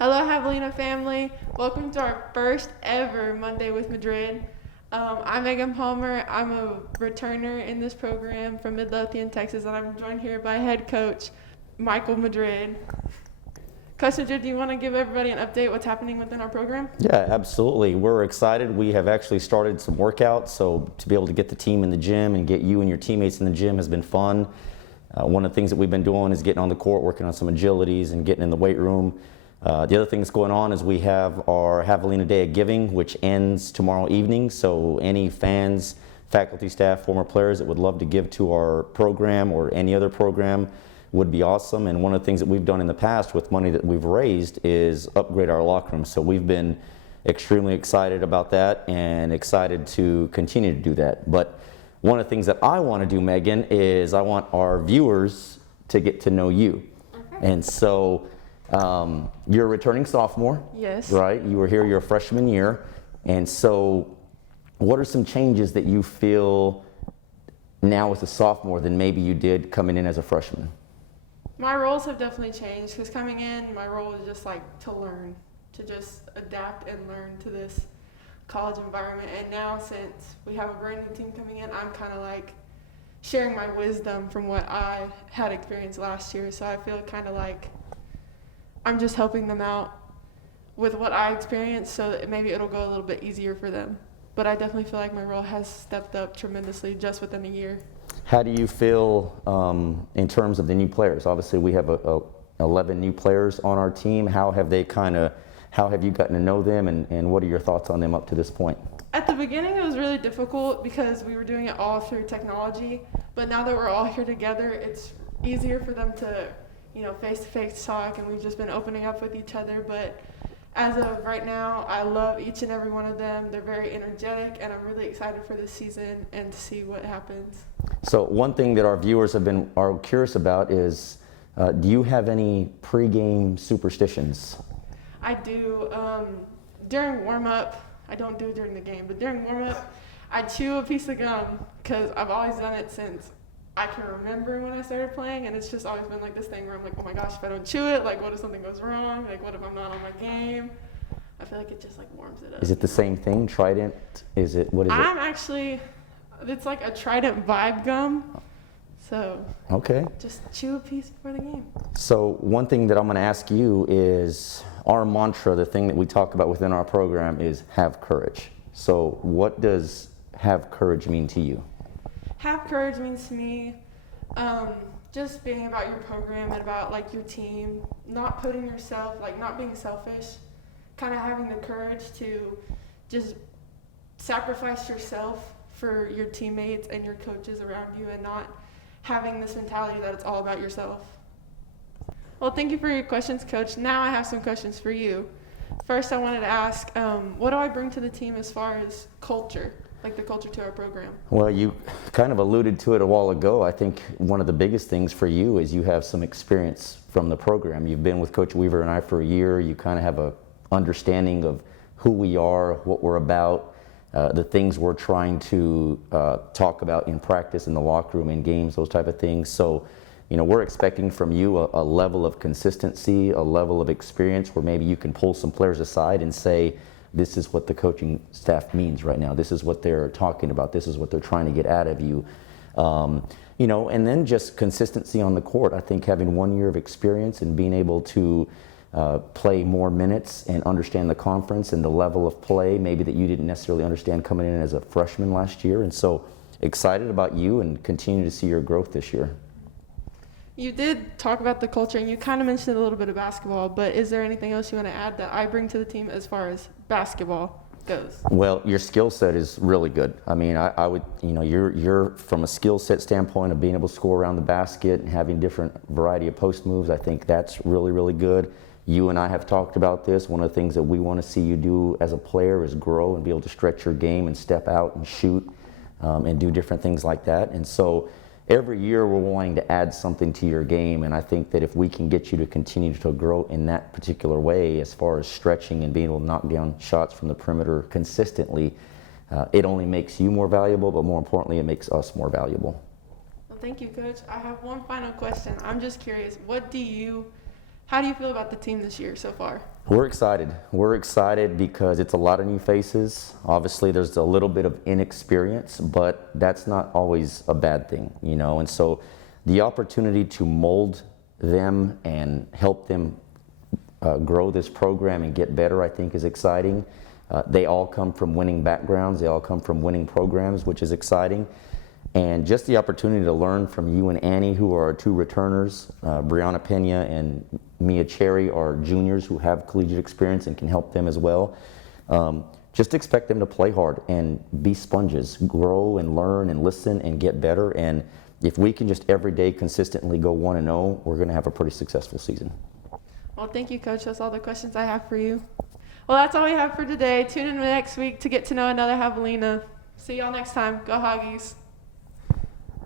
Hello, Javelina family. Welcome to our first ever Monday with Madrid. I'm Maeghan Palmer. I'm a returner in this program from Midlothian, Texas, and I'm joined here by head coach Michael Madrid. Coach Madrid, do you want to give everybody an update what's happening within our program? Yeah, absolutely. We're excited. We have actually started some workouts, so to be able to get the team in the gym and get you and your teammates in the gym has been fun. One of the things that we've been doing is getting on the court, working on some agilities and getting in the weight room. The other thing that's going on is we have our Javelina Day of Giving, which ends tomorrow evening. So any fans, faculty, staff, former players that would love to give to our program or any other program would be awesome. And one of the things that we've done in the past with money that we've raised is upgrade our locker room. So we've been extremely excited about that and excited to continue to do that. But one of the things that I want to do, Megan, is I want our viewers to get to know you. Okay. And so you're a returning sophomore. Yes. Right? You were here your freshman year. And so what are some changes that you feel now as a sophomore than maybe you did coming in as a freshman? My roles have definitely changed because coming in, my role was just like to learn, to just adapt and learn to this college environment. And now since we have a brand new team coming in, I'm kind of like sharing my wisdom from what I had experienced last year. So I feel kind of like I'm just helping them out with what I experienced so that maybe it'll go a little bit easier for them. But I definitely feel like my role has stepped up tremendously just within a year. How do you feel in terms of the new players? Obviously, we have 11 new players on our team. How have you gotten to know them, and what are your thoughts on them up to this point? At the beginning, it was really difficult because we were doing it all through technology. But now that we're all here together, it's easier for them to, face-to-face talk, and we've just been opening up with each other. But as of right now, I love each and every one of them. They're very energetic, and I'm really excited for this season and to see what happens. So one thing that our viewers are curious about is, do you have any pregame superstitions? I do. During warm-up, I don't do it during the game, but during warm-up, I chew a piece of gum because I've always done it since I can remember when I started playing, and it's just always been like this thing where I'm like, oh my gosh, if I don't chew it, like what if something goes wrong? Like what if I'm not on my game? I feel like it just like warms it up. Is it the same thing, Trident? What is it? It's like a Trident vibe gum. So okay. Just chew a piece before the game. So one thing that I'm going to ask you is our mantra, the thing that we talk about within our program is have courage. So what does have courage mean to you? Have courage means to me just being about your program and about like your team, not putting yourself, like not being selfish, kind of having the courage to just sacrifice yourself for your teammates and your coaches around you and not having this mentality that it's all about yourself. Well, thank you for your questions, Coach. Now I have some questions for you. First, I wanted to ask, what do I bring to the team as far as culture? Like the culture to our program? Well, you kind of alluded to it a while ago. I think one of the biggest things for you is you have some experience from the program. You've been with Coach Weaver and I for a year. You kind of have a understanding of who we are, what we're about, the things we're trying to talk about in practice, in the locker room, in games, those type of things. So, we're expecting from you a level of consistency, a level of experience where maybe you can pull some players aside and say, this is what the coaching staff means right now. This is what they're talking about. This is what they're trying to get out of you. And then just consistency on the court. I think having 1 year of experience and being able to play more minutes and understand the conference and the level of play maybe that you didn't necessarily understand coming in as a freshman last year. And so excited about you and continue to see your growth this year. You did talk about the culture, and you kind of mentioned a little bit of basketball, but is there anything else you want to add that I bring to the team as far as basketball goes? Well, your skill set is really good. I mean, I would, you're from a skill set standpoint of being able to score around the basket and having different variety of post moves. I think that's really, really good. You and I have talked about this. One of the things that we want to see you do as a player is grow and be able to stretch your game and step out and shoot and do different things like that. And so every year we're wanting to add something to your game, and I think that if we can get you to continue to grow in that particular way as far as stretching and being able to knock down shots from the perimeter consistently, it only makes you more valuable, but more importantly, it makes us more valuable. Well, thank you, Coach. I have one final question. I'm just curious, what do you How do you feel about the team this year so far? We're excited. We're excited because it's a lot of new faces. Obviously, there's a little bit of inexperience, but that's not always a bad thing, you know. And so the opportunity to mold them and help them grow this program and get better, I think, is exciting. They all come from winning backgrounds. They all come from winning programs, which is exciting. And just the opportunity to learn from you and Annie, who are our two returners. Brianna Pena and Mia Cherry are juniors who have collegiate experience and can help them as well. Just expect them to play hard and be sponges, grow and learn and listen and get better. And if we can just every day consistently go 1-0, we're going to have a pretty successful season. Well, thank you, Coach. That's all the questions I have for you. Well, that's all we have for today. Tune in next week to get to know another Javelina. See y'all next time. Go Hoggies.